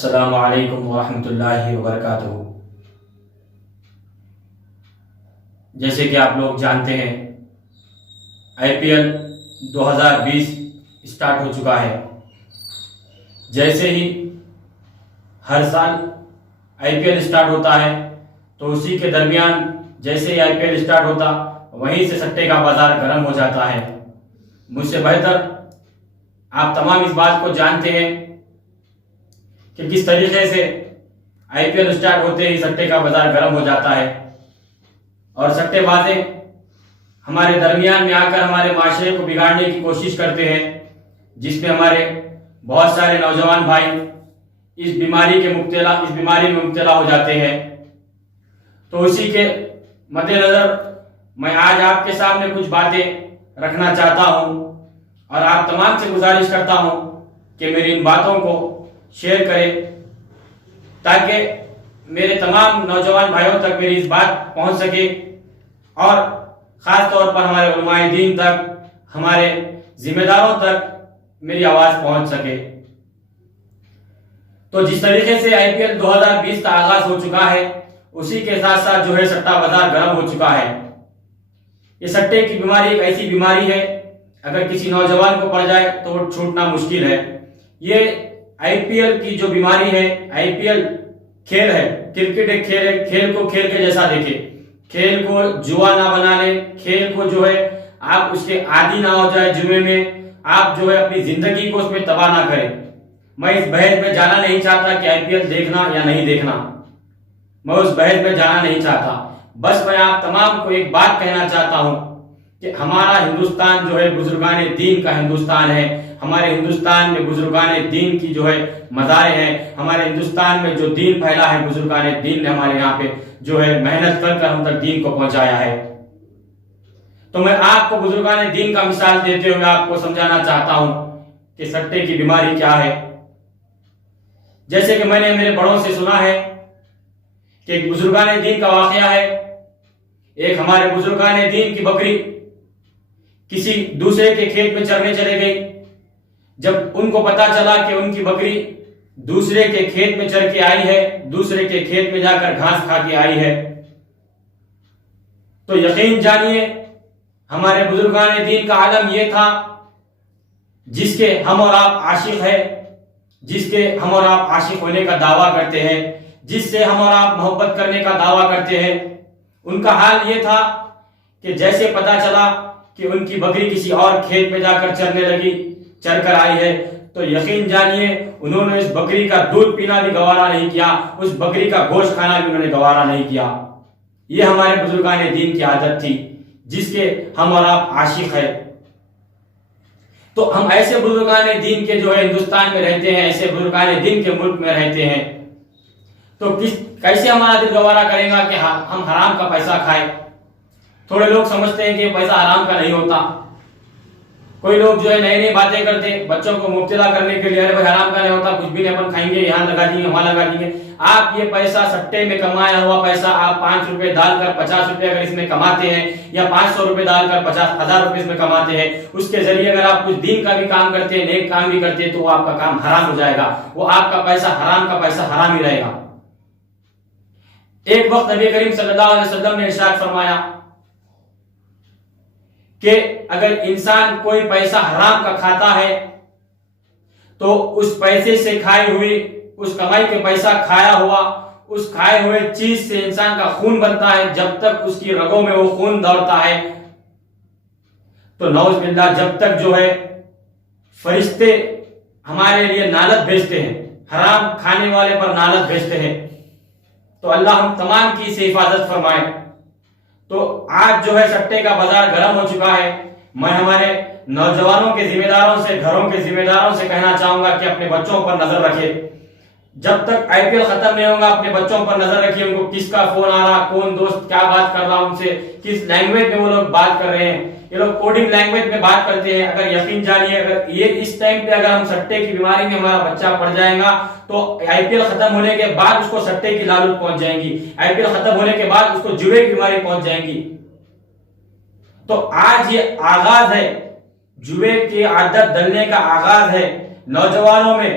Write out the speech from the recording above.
السلام علیکم ورحمۃ اللہ وبرکاتہ۔ جیسے کہ آپ لوگ جانتے ہیں IPL 2020 اسٹارٹ ہو چکا ہے۔ جیسے ہی ہر سال IPL اسٹارٹ ہوتا ہے تو اسی کے درمیان جیسے ہی IPL اسٹارٹ ہوتا وہیں سے سٹے کا بازار گرم ہو جاتا ہے۔ مجھ سے بہتر آپ تمام اس بات کو جانتے ہیں کہ کس طریقے سے IPL اسٹارٹ ہوتے ہی سٹے کا بازار گرم ہو جاتا ہے اور سٹے بازیں ہمارے درمیان میں آ کر ہمارے معاشرے کو بگاڑنے کی کوشش کرتے ہیں، جس میں ہمارے بہت سارے نوجوان بھائی اس بیماری میں مبتلا ہو جاتے ہیں۔ تو اسی کے مد نظر میں آج آپ کے سامنے کچھ باتیں رکھنا چاہتا ہوں اور آپ تمام سے گزارش کرتا ہوں کہ میری ان باتوں کو شیئر کریں تاکہ میرے تمام نوجوان بھائیوں تک میری اس بات پہنچ سکے اور خاص طور پر ہمارے علماء دین تک، ہمارے ذمہ داروں تک میری آواز پہنچ سکے۔ تو جس طریقے سے IPL 2020 کا آغاز ہو چکا ہے اسی کے ساتھ ساتھ جو ہے سٹا بازار گرم ہو چکا ہے۔ یہ سٹے کی بیماری ایک ایسی بیماری ہے اگر کسی نوجوان کو پڑ جائے تو وہ چھوٹنا مشکل ہے۔ یہ IPL کی جو بیماری ہے، IPL کھیل ہے، کرکٹ ایک کھیل ہے، کھیل کو کھیل کے جیسا دیکھے، کھیل کو جوا نہ بنا لے، کھیل کو جو ہے آپ اس کے عادی نہ ہو جائے، جوئے میں آپ جو ہے اپنی زندگی کو اس میں تباہ نہ کریں۔ میں اس بحث میں جانا نہیں چاہتا کہ IPL دیکھنا یا نہیں دیکھنا، میں اس بحث میں جانا نہیں چاہتا، بس میں آپ تمام کو ایک بات کہنا چاہتا ہوں کہ ہمارا ہندوستان جو ہے بزرگان دین کا ہندوستان ہے۔ ہمارے ہندوستان میں بزرگان دین کی جو ہے مزاریں ہیں، ہمارے ہندوستان میں جو دین پھیلا ہے بزرگان دین نے ہمارے یہاں پہ جو ہے محنت کر ہم تک دین کو پہنچایا ہے۔ تو میں آپ کو بزرگان دین کا مثال دیتے ہوئے آپ کو سمجھانا چاہتا ہوں کہ سٹے کی بیماری کیا ہے۔ جیسے کہ میں نے میرے بڑوں سے سنا ہے کہ ایک بزرگان دین کا واقعہ ہے۔ ایک ہمارے بزرگان دین کی بکری کسی دوسرے کے کھیت میں چرنے چلے گئی۔ جب ان کو پتا چلا کہ ان کی بکری دوسرے کے کھیت میں چر کے آئی ہے، دوسرے کے کھیت میں جا کر گھاس کھا کے آئی ہے، تو یقین جانیے ہمارے بزرگان دین کا عالم یہ تھا جس کے ہم اور آپ عاشق ہیں، جس کے ہم اور آپ عاشق ہونے کا دعویٰ کرتے ہیں، جس سے ہم اور آپ محبت کرنے کا دعویٰ کرتے ہیں۔ ان کا حال یہ تھا کہ جیسے پتا چلا کہ ان کی بکری کسی اور کھیت میں جا کر چرنے لگی، چر کر آئی ہے، تو یقین جانیے انہوں نے اس بکری کا دودھ پینا بھی گوارا نہیں کیا، اس بکری کا گوشت کھانا بھی انہوں نے گوارا نہیں کیا۔ یہ ہمارے بزرگان دین کی عادت تھی جس کے ہم اور آپ عاشق ہیں۔ تو ہم ایسے بزرگان دین کے جو ہے ہندوستان میں رہتے ہیں، ایسے بزرگان دین کے ملک میں رہتے ہیں، تو کیسے ہمارا دل گوارا کرے گا کہ ہم حرام کا پیسہ کھائیں؟ تھوڑے لوگ سمجھتے ہیں کہ یہ پیسہ حرام کا نہیں ہوتا۔ کوئی لوگ جو ہے نئی نئی باتیں کرتے بچوں کو مبتلا کرنے کے لیے، ارے بھائی حرام کا نہیں ہوتا، کچھ بھی نہیں، اپن کھائیں گے، یہاں لگا دیں گے، وہاں لگا دیں گے۔ آپ یہ پیسہ سٹے میں کمایا ہوا پیسہ آپ 5 روپے ڈال کر 50 روپے اگر اس میں کماتے ہیں، یا 500 روپے ڈال کر 50,000 روپے اس میں کماتے ہیں، اس کے ذریعے اگر آپ کچھ دین کا بھی کام کرتے ہیں، نیک کام بھی کرتے ہیں، تو وہ آپ کا کام حرام ہو جائے گا، وہ آپ کا پیسہ حرام کا پیسہ حرام ہی رہے گا۔ ایک وقت نبی کریم صلی اللہ علیہ وسلم نے ارشاد فرمایا کہ اگر انسان کوئی پیسہ حرام کا کھاتا ہے تو اس پیسے سے کھائی ہوئی، اس کمائی کے پیسہ کھایا ہوا، اس کھائے ہوئے چیز سے انسان کا خون بنتا ہے، جب تک اس کی رگوں میں وہ خون دوڑتا ہے تو نعوذ باللہ جب تک جو ہے فرشتے ہمارے لیے نالت بھیجتے ہیں، حرام کھانے والے پر نالت بھیجتے ہیں۔ تو اللہ ہم تمام کی سے حفاظت فرمائے۔ تو آج جو ہے سٹے کا بازار گرم ہو چکا ہے۔ میں ہمارے نوجوانوں کے ذمہ داروں سے، گھروں کے ذمہ داروں سے کہنا چاہوں گا کہ اپنے بچوں پر نظر رکھے۔ جب تک IPL ختم نہیں ہوگا اپنے بچوں پر نظر رکھیے، ان کو کس کا فون آ رہا، کون دوست کیا بات کر رہا ان سے، کس لینگویج میں وہ لوگ بات کر رہے ہیں۔ یہ لوگ کوڈنگ لینگویج میں بات کرتے ہیں۔ اگر یقین جانیے اگر یہ اس ٹائم پہ اگر ہم سٹے کی بیماری میں ہمارا بچہ پڑ جائے گا تو IPL ختم ہونے کے بعد اس کو سٹے کی لالچ پہنچ جائیں گی، IPL ختم ہونے کے بعد اس کو جوئے کی بیماری پہنچ جائیں گی۔ تو آج یہ آغاز ہے، جوئے کی عادت ڈلنے کا آغاز ہے نوجوانوں میں۔